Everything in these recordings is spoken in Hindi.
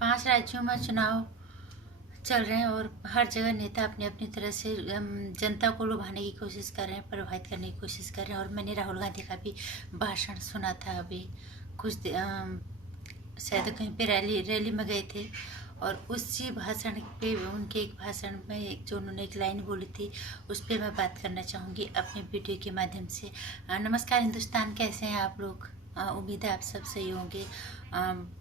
5 राज्यों में चुनाव चल रहे हैं और हर जगह नेता अपनी अपनी तरह से जनता को लुभाने की कोशिश कर रहे हैं, प्रभावित करने की कोशिश कर रहे हैं। और मैंने राहुल गांधी का भी भाषण सुना था अभी शायद कहीं पे रैली में गए थे और उसी भाषण पे उनके एक भाषण में जो उन्होंने एक लाइन बोली थी उस पर मैं बात करना चाहूँगी अपने वीडियो के माध्यम से। नमस्कार हिंदुस्तान, कैसे हैं आप लोग? उम्मीद है आप सब सही होंगे।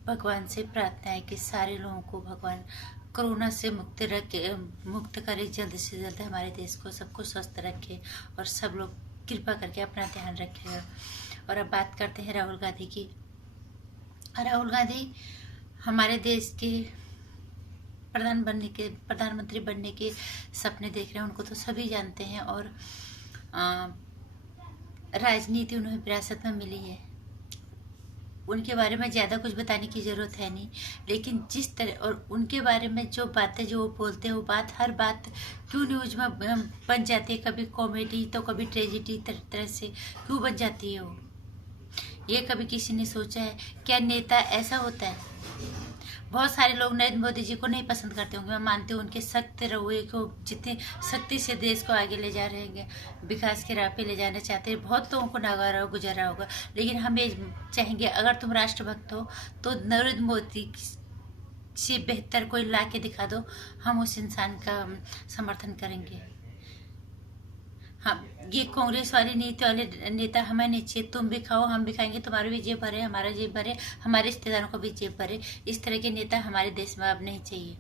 भगवान से प्रार्थना है कि सारे लोगों को भगवान कोरोना से मुक्त करे, जल्द से जल्द हमारे देश को सबको स्वस्थ रखे और सब लोग कृपा करके अपना ध्यान रखेगा। और अब बात करते हैं राहुल गांधी की। राहुल गांधी हमारे देश के प्रधानमंत्री बनने के सपने देख रहे हैं, उनको तो सभी जानते हैं। और राजनीति उन्हें विरासत में मिली है, उनके बारे में ज़्यादा कुछ बताने की ज़रूरत है नहीं। लेकिन जिस तरह और उनके बारे में जो बातें जो वो बोलते हैं, वो बात हर बात क्यों न्यूज में बन जाती है, कभी कॉमेडी तो कभी ट्रेजिडी तरह से क्यों बन जाती है वो, ये कभी किसी ने सोचा है? क्या नेता ऐसा होता है? बहुत सारे लोग नरेंद्र मोदी जी को नहीं पसंद करते होंगे, मैं मानती हूँ उनके सख्त रवैये को, जितनी सख्ती से देश को आगे ले जा रहे हैं, विकास के राह पे ले जाना चाहते हैं, बहुत लोगों को नागवारा गुजरा होगा। लेकिन हम ये चाहेंगे, अगर तुम राष्ट्रभक्त हो तो नरेंद्र मोदी से बेहतर कोई ला के दिखा दो, हम उस इंसान का समर्थन करेंगे। हाँ, ये कांग्रेस वाली नीति वाले नेता हमें नहीं चाहिए। तुम भी खाओ, हम भी खाएंगे, तुम्हारी भी जेब भरे, हमारा जेब भरे, हमारे रिश्तेदारों को भी जेब भरे, इस तरह के नेता हमारे देश में अब नहीं चाहिए।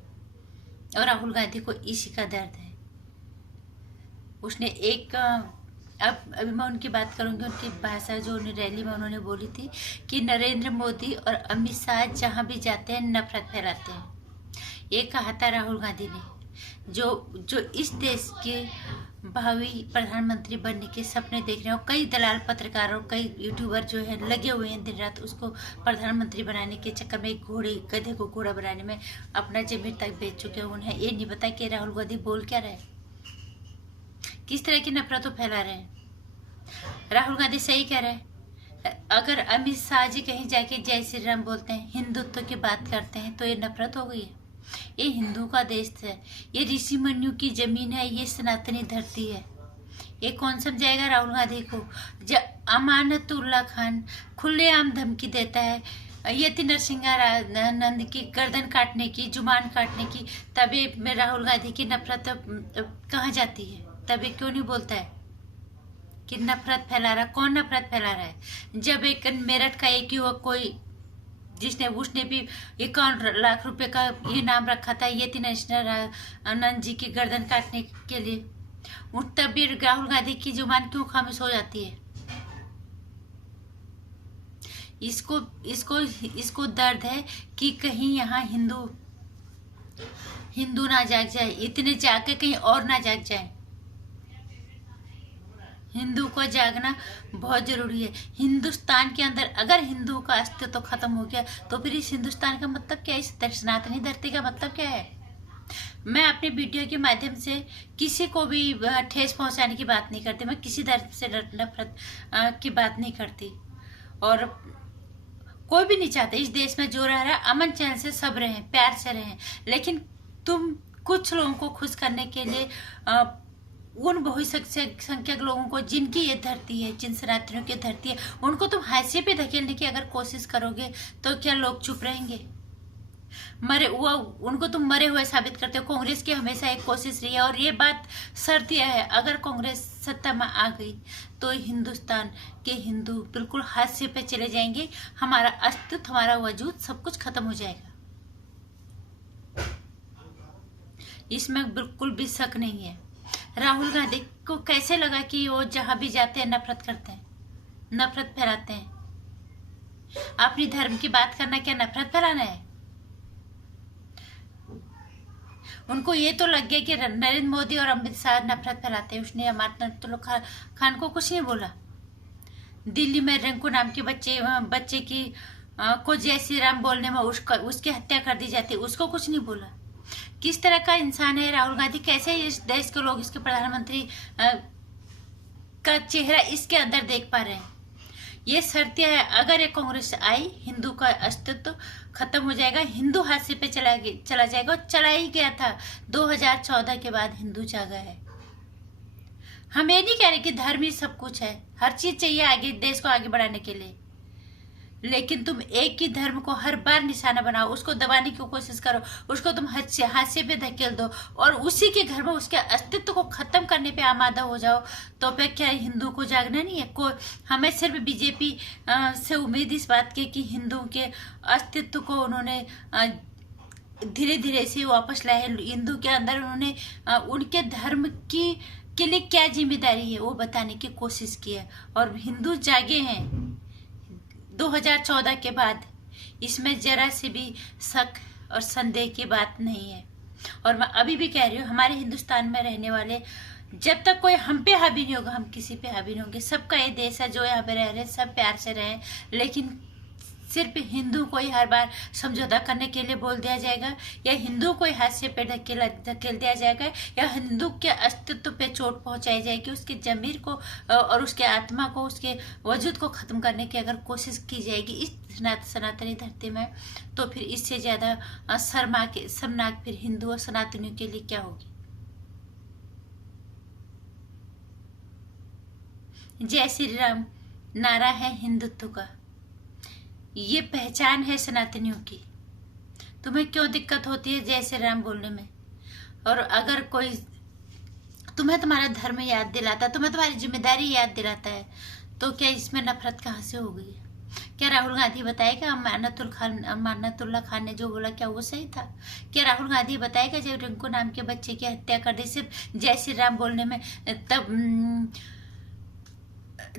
और राहुल गांधी को इसी का दर्द है। उसने एक अभी मैं उनकी बात करूंगी, उनकी भाषा जो रैली में उन्होंने बोली थी कि नरेंद्र मोदी और अमित शाह जहाँ भी जाते हैं नफरत फैलाते हैं। ये कहा था राहुल गांधी ने, जो इस देश के भावी प्रधानमंत्री बनने के सपने देख रहे हो। कई दलाल पत्रकार और कई यूट्यूबर जो है लगे हुए हैं दिन रात उसको प्रधानमंत्री बनाने के चक्कर में, गधे को घोड़ा बनाने में अपना जमीन तक बेच चुके हैं। उन्हें ये नहीं पता कि राहुल गांधी बोल क्या रहे, किस तरह की नफरतों फैला रहे हैं। राहुल गांधी सही कह रहे हैं। अगर अमित शाह जी कहीं जाके जय श्री राम बोलते हैं, हिंदुत्व की बात करते हैं, तो ये नफरत हो गई है। ये हिंदू का देश है, ये ऋषि मुनियों की जमीन है, ये सनातनी धरती है। ये कौन समझाएगा राहुल गांधी को? जब अमानतुल्लाह खान खुलेआम धमकी देता है यति नरसिंहानंद की गर्दन काटने की, जुबान काटने की, तभी में राहुल गांधी की नफरत कहाँ जाती है? तभी क्यों नहीं बोलता है कि नफरत फैला रहा? कौन नफरत फैला रहा है? जब एक मेरठ का एक युवक कोई उसने भी 51 लाख रुपए का इनाम रखा था यति नरसिंहानंद जी की गर्दन काटने के लिए, तब भी राहुल गांधी की जुबान क्यों खामोश हो जाती है? इसको दर्द है कि कहीं यहाँ हिंदू ना जाग जाए, इतने जाके कहीं और ना जाग जाए। हिंदू को जागना बहुत जरूरी है। हिंदुस्तान के अंदर अगर हिंदू का अस्तित्व तो खत्म हो गया तो फिर इस हिंदुस्तान का मतलब क्या है? इस सनातनी धरती का मतलब क्या है? मैं अपने वीडियो के माध्यम से किसी को भी ठेस पहुंचाने की बात नहीं करती, मैं किसी धर्म से नफरत की बात नहीं करती। और कोई भी नहीं चाहता इस देश में जो रह रहा है अमन चैन से सब रहें, प्यार से रहें। लेकिन तुम कुछ लोगों को खुश करने के लिए उन बहुसंख्यक लोगों को, जिनकी ये धरती है, जिन सनातनियों की धरती है, उनको तुम हाशिए पे धकेलने की अगर कोशिश करोगे तो क्या लोग चुप रहेंगे? उनको तुम मरे हुए साबित करते हो। कांग्रेस की हमेशा एक कोशिश रही है और ये बात शर्त यह है, अगर कांग्रेस सत्ता में आ गई तो हिंदुस्तान के हिंदू बिल्कुल हाशिए पे चले जाएंगे, हमारा अस्तित्व, हमारा वजूद, सब कुछ खत्म हो जाएगा। इसमें बिल्कुल भी शक नहीं है। राहुल गांधी को कैसे लगा कि वो जहां भी जाते हैं नफरत करते हैं, नफरत फैलाते हैं? अपनी धर्म की बात करना क्या नफरत फैलाना है? उनको ये तो लग गया कि नरेंद्र मोदी और अमित शाह नफरत फैलाते हैं। उसने अमानतुल्लाह खान को कुछ नहीं बोला। दिल्ली में रिंकू नाम के बच्चे की को जय श्री राम बोलने में उसकी हत्या कर दी जाती, उसको कुछ नहीं बोला। किस तरह का इंसान है राहुल गांधी? कैसे इस देश के लोग इसके प्रधानमंत्री का चेहरा इसके अंदर देख पा रहे हैं? ये शर्तें है, अगर ये कांग्रेस आई हिंदू का अस्तित्व खत्म हो जाएगा, हिंदू हाशिए पे चला जाएगा, और चला ही गया था। 2014 के बाद हिंदू जागा है। हम ये नहीं कह रहे कि धर्म ही सब कुछ है, हर चीज चाहिए आगे देश को आगे बढ़ाने के लिए, लेकिन तुम एक ही धर्म को हर बार निशाना बनाओ, उसको दबाने की कोशिश करो, उसको तुम हाशिए पे धकेल दो और उसी के घर में उसके अस्तित्व को खत्म करने पे आमादा हो जाओ, तो फिर क्या हिंदू को जागना नहीं है? कोई हमें सिर्फ बीजेपी से उम्मीद इस बात की कि हिंदुओं के अस्तित्व को उन्होंने धीरे धीरे से वापस लाए, हिंदू के अंदर उन्होंने उनके धर्म की के लिए क्या जिम्मेदारी है वो बताने की कोशिश की है, और हिंदू जागे हैं 2014 के बाद। इसमें जरा से भी शक और संदेह की बात नहीं है। और मैं अभी भी कह रही हूँ, हमारे हिंदुस्तान में रहने वाले जब तक कोई हम पे हावी नहीं होगा, हम किसी पे हावी नहीं होंगे। सबका ये देश है, जो यहाँ पे रह रहे हैं सब प्यार से रहें, लेकिन सिर्फ हिंदू को ही हर बार समझौता करने के लिए बोल दिया जाएगा, या हिंदू को ही हाशिए पे धकेल दिया जाएगा, या हिंदू के अस्तित्व पे चोट पहुंचाई जाएगी, उसके जमीर को और उसके आत्मा को, उसके वजूद को खत्म करने की अगर कोशिश की जाएगी इस सनातनी धरती में, तो फिर इससे ज्यादा शर्मनाक फिर हिंदू और सनातनियों के लिए क्या होगी। जय श्री राम नारा है हिंदुत्व का, ये पहचान है सनातनियों की। तुम्हें क्यों दिक्कत होती है जय श्री राम बोलने में? और अगर कोई तुम्हें तुम्हारा धर्म याद दिलाता, तुम्हें तुम्हारी जिम्मेदारी याद दिलाता है, तो क्या इसमें नफरत कहाँ से हो गई है? क्या राहुल गांधी बताएगा अमानतुल्लाह खान ने जो बोला क्या वो सही था? क्या राहुल गांधी बताएगा जब रिंकू नाम के बच्चे की हत्या कर दी सिर्फ जय श्री राम बोलने में, तब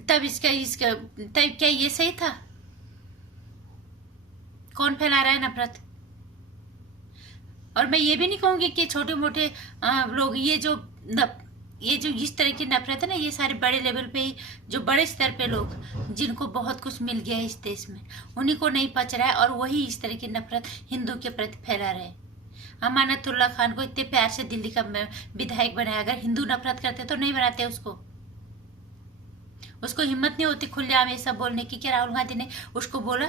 क्या ये सही था? कौन फैला रहा है नफरत? और मैं ये भी नहीं कहूंगी कि छोटे मोटे लोग ये जो इस तरह की नफरत है ना, ये सारे बड़े लेवल पे ही, जो बड़े स्तर पे लोग जिनको बहुत कुछ मिल गया है इस देश में, उन्हीं को नहीं पच रहा है, और वही इस तरह की नफरत हिंदू के प्रति फैला रहे हैं। अमानतुल्लाह खान को इतने प्यार से दिल्ली का विधायक बनाया, अगर हिंदू नफरत करते तो नहीं बनाते उसको हिम्मत नहीं होती खुलेआम ये सब बोलने की। क्या राहुल गांधी ने उसको बोला?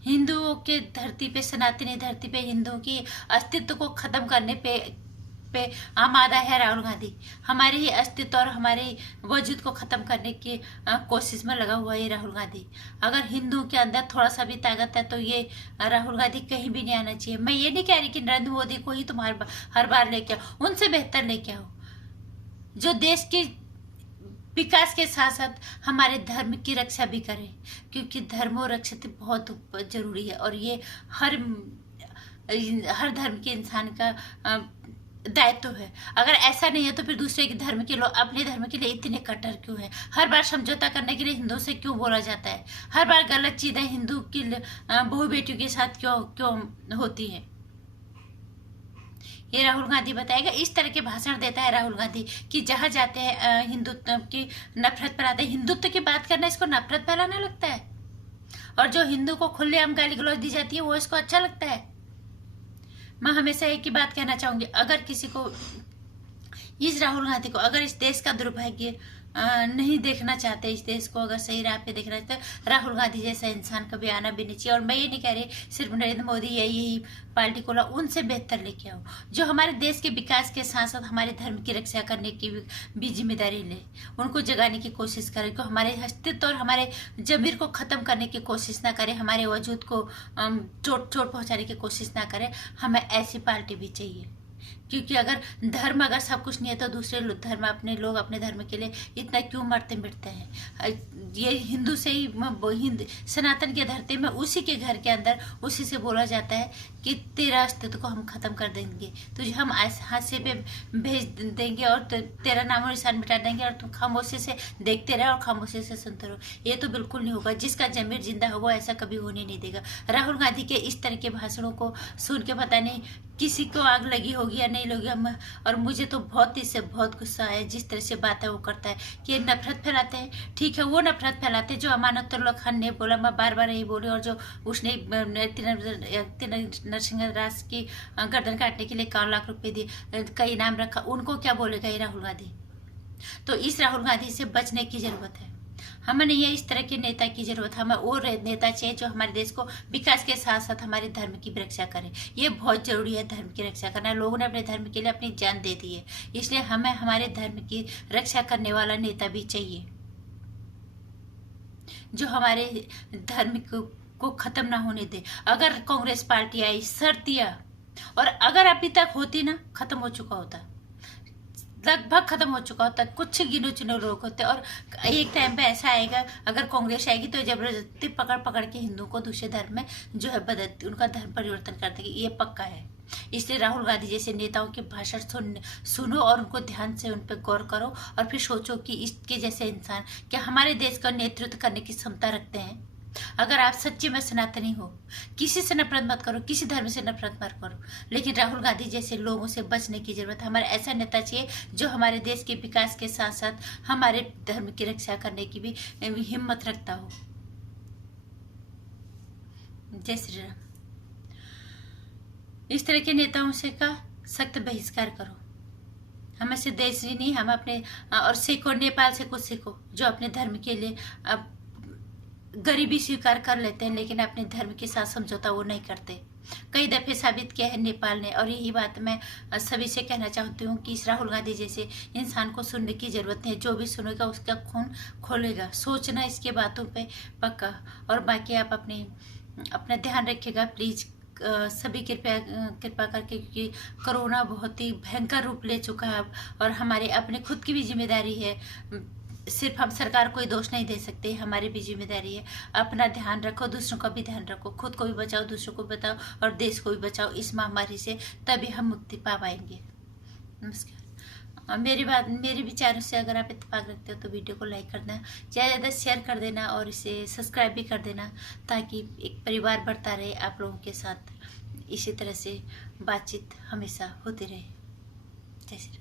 हिंदुओं के धरती पे, सनातनी धरती पे हिंदुओं की अस्तित्व को खत्म करने पे आमादा है राहुल गांधी। हमारे ही अस्तित्व और हमारे वजूद को खत्म करने की कोशिश में लगा हुआ है राहुल गांधी। अगर हिंदू के अंदर थोड़ा सा भी ताकत है तो ये राहुल गांधी कहीं भी नहीं आना चाहिए। मैं ये नहीं कह रही कि नरेंद्र मोदी को ही तुम हर बार लेके आओ, उनसे बेहतर लेके आओ, जो देश की विकास के साथ साथ हमारे धर्म की रक्षा भी करें, क्योंकि धर्मो रक्षित बहुत जरूरी है, और ये हर धर्म के इंसान का दायित्व है। अगर ऐसा नहीं है तो फिर दूसरे के धर्म के लोग अपने धर्म के लिए इतने कट्टर क्यों है? हर बार समझौता करने के लिए हिंदू से क्यों बोला जाता है? हर बार गलत चीजें हिंदू की बहू बेटियों के साथ क्यों होती है? ये राहुल गांधी बताएगा। इस तरह के भाषण देता है राहुल गांधी कि जहां जाते हैं हिंदुत्व की नफरत फैलाते हैं। हिंदुत्व की बात करना इसको नफरत फैलाना लगता है, और जो हिंदू को खुलेआम गाली गलौज दी जाती है वो इसको अच्छा लगता है। मैं हमेशा एक ही बात कहना चाहूंगी, अगर किसी को, इस राहुल गांधी को अगर इस देश का दुर्भाग्य नहीं देखना चाहते, इस देश को अगर सही राह पे देखना चाहते, राहुल गांधी जैसा इंसान कभी आना भी नहीं चाहिए। और मैं ये नहीं कह रही सिर्फ नरेंद्र मोदी या यही पार्टी को उनसे बेहतर लेके आओ, जो हमारे देश के विकास के साथ साथ हमारे धर्म की रक्षा करने की भी जिम्मेदारी ले, उनको जगाने की कोशिश करे, को हमारे अस्तित्व और हमारे जमीर को खत्म करने की कोशिश ना करे, हमारे वजूद को चोट पहुंचाने की कोशिश ना करे। हमें ऐसी पार्टी भी चाहिए, क्योंकि अगर धर्म अगर सब कुछ नहीं है तो दूसरे धर्म अपने लोग अपने धर्म के लिए इतना क्यों मरते मिटते हैं? ये हिंदू से ही सनातन के धरती में उसी के घर के अंदर उसी से बोला जाता है कि तेरा अस्तित्व को हम खत्म कर देंगे, तुझे हम हाशिए पे भेज देंगे और तेरा नाम और निशान मिटा देंगे, और तुम खामोशी से देखते रहो और खामोशी से सुनते रहो। ये तो बिल्कुल नहीं होगा। जिसका जमीर जिंदा हो वो ऐसा कभी होने नहीं देगा। राहुल गांधी के इस तरह के भाषणों को सुन के पता नहीं किसी को आग लगी होगी या नहीं लगी, और मुझे तो इससे बहुत गुस्सा है जिस तरह से बातें वो करता है कि नफरत फैलाते हैं। ठीक है, वो नफरत फैलाते हैं जो अमानतुल्लाह खान ने बोला, मैं बार बार यही बोली, और जो उसने नरसिंह राज की गर्दन काटने के लिए 1 लाख रुपए दिए का इनाम रखा, उनको क्या बोलेगा ये राहुल गांधी? तो इस राहुल गांधी से बचने की जरूरत है। हमें नहीं है इस तरह के नेता की जरूरत। हमें वो नेता चाहिए जो हमारे देश को विकास के साथ साथ हमारे धर्म की भी रक्षा करे। ये बहुत जरूरी है, धर्म की रक्षा करना। लोगों ने अपने धर्म के लिए अपनी जान दे दी है, इसलिए हमें हमारे धर्म की रक्षा करने वाला नेता भी चाहिए जो हमारे धर्म को खत्म ना होने दे। अगर कांग्रेस पार्टी आई, शर्तिया, और अगर अभी तक होती ना, खत्म हो चुका होता, लगभग खत्म हो चुका होता। कुछ गिनो चुने लोग होते, और एक टाइम पे ऐसा आएगा अगर कांग्रेस आएगी तो जबरदस्ती पकड़ पकड़ के हिंदुओं को दूसरे धर्म में जो है बदलती, उनका धर्म परिवर्तन कर देगी, ये पक्का है। इसलिए राहुल गांधी जैसे नेताओं के भाषण सुनो और उनको ध्यान से उन पर गौर करो, और फिर सोचो कि इसके जैसे इंसान क्या हमारे देश का नेतृत्व करने की क्षमता रखते हैं। अगर आप सच्चे में सनातनी हो, किसी से नफरत मत करो, किसी धर्म से नफरत मत करो, लेकिन राहुल गांधी जैसे लोगों से बचने की जरूरत है। हमारा ऐसा नेता चाहिए जो हमारे देश के विकास के साथ साथ हमारे धर्म की रक्षा करने की भी हिम्मत रखता हो। जय श्री राम। इस तरह के नेताओं से का सख्त बहिष्कार करो। हमें से देश ही नहीं, हम अपने और सीखो, नेपाल से कुछ सीखो जो अपने धर्म के लिए अब गरीबी स्वीकार कर लेते हैं, लेकिन अपने धर्म के साथ समझौता वो नहीं करते। कई दफे साबित किया है नेपाल ने, और यही बात मैं सभी से कहना चाहती हूँ कि इस राहुल गांधी जैसे इंसान को सुनने की जरूरत नहीं है। जो भी सुनेगा उसका खून खोलेगा। सोचना इसके बातों पे पक्का। और बाकी आप अपना ध्यान रखिएगा प्लीज, सभी कृपा करके, क्योंकि कोरोना बहुत ही भयंकर रूप ले चुका है और हमारे अपने खुद की भी जिम्मेदारी है। सिर्फ हम सरकार को ही दोष नहीं दे सकते, हमारी भी जिम्मेदारी है। अपना ध्यान रखो, दूसरों का भी ध्यान रखो, खुद को भी बचाओ, दूसरों को बचाओ और देश को भी बचाओ इस महामारी से, तभी हम मुक्ति पा पाएंगे। नमस्कार। मेरे विचारों से अगर आप इत्तेफाक रखते हो तो वीडियो को लाइक कर देना, ज़्यादा शेयर कर देना और इसे सब्सक्राइब भी कर देना, ताकि एक परिवार बढ़ता रहे। आप लोगों के साथ इसी तरह से बातचीत हमेशा होती रहे। जय श्री राम।